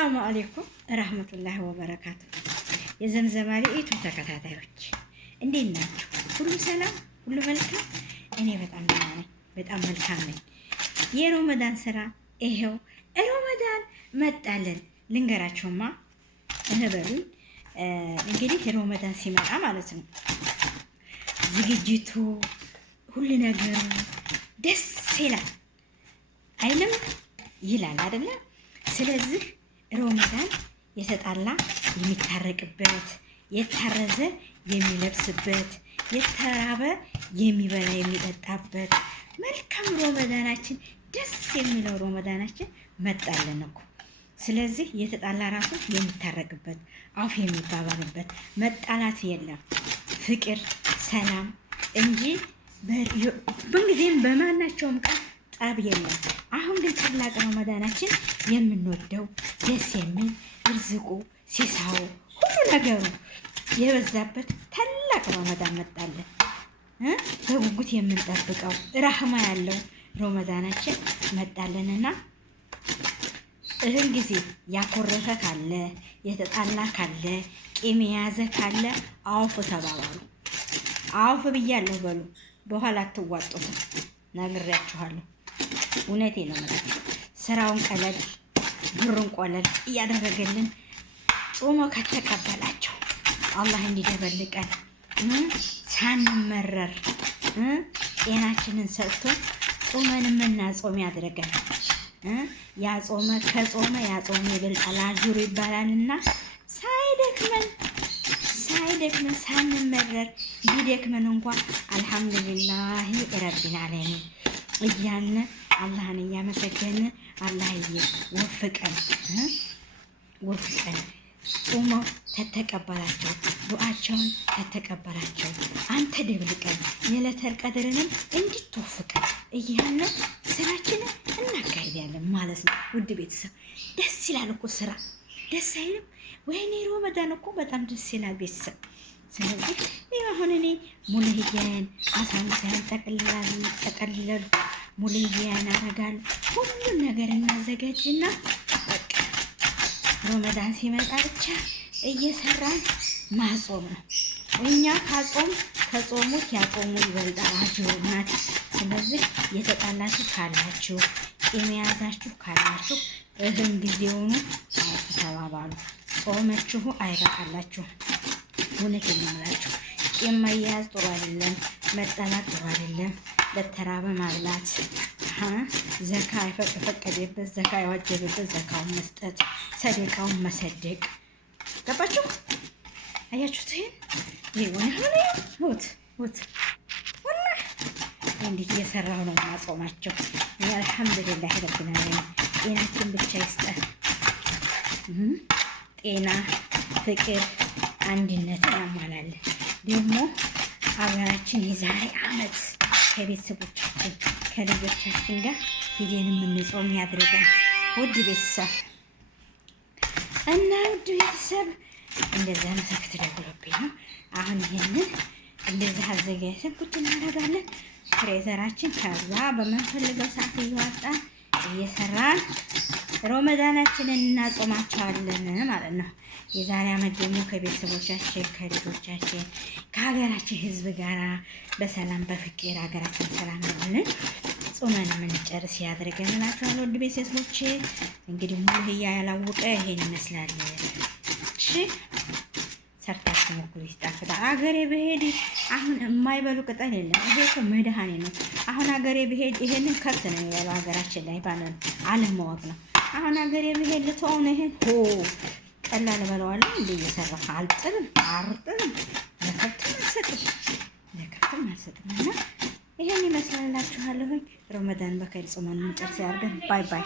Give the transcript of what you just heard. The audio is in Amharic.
አሰላሙ አለይኩም ረህመቱላሂ ወበረካቱ። የዘምዘማ ቤቱ ተከታታዮች እንዴት ናችሁ? ሁሉ ሰላም፣ ሁሉ መልካም? እኔ በጣም ደህና ነኝ፣ በጣም መልካም ነኝ። የሮመዳን ስራ ይሄው ሮመዳን መጣልን። ልንገራችሁማ በሉኝ። እንግዲህ ሮመዳን ሲመጣ ማለት ነው ዝግጅቱ ሁሉ ነገሩ ደስ ይላል አይልም? ይላል አይደለ? ስለዚህ ሮመዳን የተጣላ የሚታረቅበት፣ የታረዘ የሚለብስበት፣ የተራበ የሚበላ የሚጠጣበት መልካም ሮመዳናችን ደስ የሚለው ሮመዳናችን መጣልን እኮ። ስለዚህ የተጣላ ራሱ የሚታረቅበት፣ አፍ የሚባባልበት፣ መጣላት የለም፣ ፍቅር ሰላም እንጂ በጊዜም በማናቸውም ቀን ጠብ የለም። አሁን ግን ታላቅ ረመዳናችን የምንወደው ደስ የሚል ርዝቁ ሲሳው ሁሉ ነገሩ የበዛበት ታላቅ ረመዳን መጣለን። በጉጉት የምንጠብቀው ረህማ ያለው ረመዳናችን መጣለንና እህን ጊዜ ያኮረፈ ካለ የተጣላ ካለ ቂም የያዘ ካለ አውፍ ተባባሉ። አውፍ ብያለሁ በሉ፣ በኋላ አትዋጡትም። ነግሬያችኋለሁ። እውነቴ ነው የምላችሁ። ስራውን ቀለል ብሩን ቆለል እያደረገልን ጾሞ ከተቀበላቸው አላህ እንዲደበልቀን ሳንመረር ጤናችንን ሰጥቶ ጾመን ጾም ያድርገን። ያጾመ ከጾመ ያጾመ ይበልጣል አጅሩ ይባላልና ሳይደክመን ሳንመረር ቢደክመን እንኳን አልሐምዱሊላህ ረቢል ዓለሚን እያልን አላህን እያመሰገን አላህዬ ወፍቀን ጾመው ተተቀበላቸው፣ ዱዓቸውን ተተቀበላቸው፣ አንተ ደብልቀን የዕለተል ቀድርንም እንድትወፍቀን እያልን ስራችንን እናካሂዳለን ማለት ነው። ውድ ቤተሰብ ደስ ይላል እኮ ስራ፣ ደስ አይልም? ወይኔ ሮመዳን እኮ በጣም ደስ ይላል ቤተሰብ። ስለዚህ አሁን እኔ ሙልህያን አሳምሰን ጠቀልለሉ ሙልህያን አረጋለሁ። ሁሉን ነገር እናዘጋጅና በቃ ሮመዳን ሲመጣ ብቻ እየሰራን ማጾም ነው። እኛ ከጾሙት ያጾሙ ይበልጣል አጅሩ ናት። ስለዚህ የተጣላችሁ ካላችሁ ቂም የያዛችሁ ካላችሁ እህን ጊዜውኑ ተባባሉ። ጾመችሁ አይበቃላችሁ። እውነት የምላችሁ ቂም መያዝ ጥሩ አይደለም፣ መጣላት ጥሩ አይደለም። ለተራበ ማብላት፣ ዘካ የፈቀደበት ዘካ የዋጀበበት ዘካውን መስጠት፣ ሰደቃውን መሰደቅ። ገባችሁ? አያችሁት? ይሄን ወላሂ እንዴት እየሰራሁ ነው ማጾማቸው። አልሐምዱሊላህ ረቢል ዓለሚን ጤናችን ብቻ ይስጠን። ጤና ፍቅር አንድነትን ያሟላለን። ደግሞ አገራችን የዛሬ ዓመት ከቤተሰቦቻችን ከልጆቻችን ጋር ሂደን የምንጾም ያድርጋል። ውድ ቤተሰብ እና ውድ ቤተሰብ እንደዛ ነው። ተክት ደውሎብኝ ነው። አሁን ይሄንን እንደዛ አዘጋጅተን ቁጭ እናደርጋለን ፍሬዘራችን። ከዛ በምንፈልገው ሰዓት እያወጣን እየሰራን ሮመዳናችንን እናጾማቸዋለን ማለት ነው። የዛሬ ዓመት ደግሞ ከቤተሰቦቻችን ከልጆቻችን ከሀገራችን ሕዝብ ጋር በሰላም በፍቅር ሀገራችን ሰላም ያለን ጾመን የምንጨርስ ያድርገን እላችኋለሁ። ውድ ቤተሰቦቼ እንግዲህ ሙሉህያ ያላወቀ ይሄን ይመስላል። እሺ ሰርታችሁ ሞክሩ፣ ይጣፍጣል። አገሬ ብሄድ አሁን የማይበሉ ቅጠል የለም። ይሄ እኮ መድኃኒት ነው። አሁን አገሬ ብሄድ ይሄንን ከብት ነው የሚበሉ ሀገራችን ላይ ባለን አለማወቅ ነው። አሁን አገሬ ብሄድ ልተው ነው ይሄን ቀላል በለዋለሁ። እንደ እየሰራሁ አልጥልም ለከብትም አልሰጥም እና ይሄን ይመስላላችኋለሁ። ረመዳን በከይር ጾመን እንጨርስ ያድርገን። ባይ ባይ።